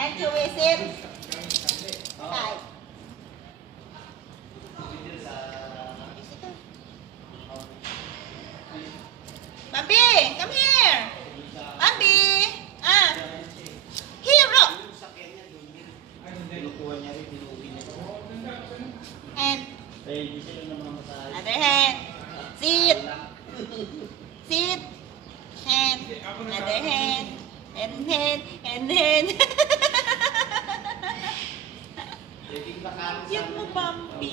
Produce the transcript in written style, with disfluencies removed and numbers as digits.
And Chewy, sit. Side. Bambi, come here. Bambi. Ah. Hero. And other hand. Sit. Sit. Hand. Other hand. And hand. And hand. Cute mo, Bambi.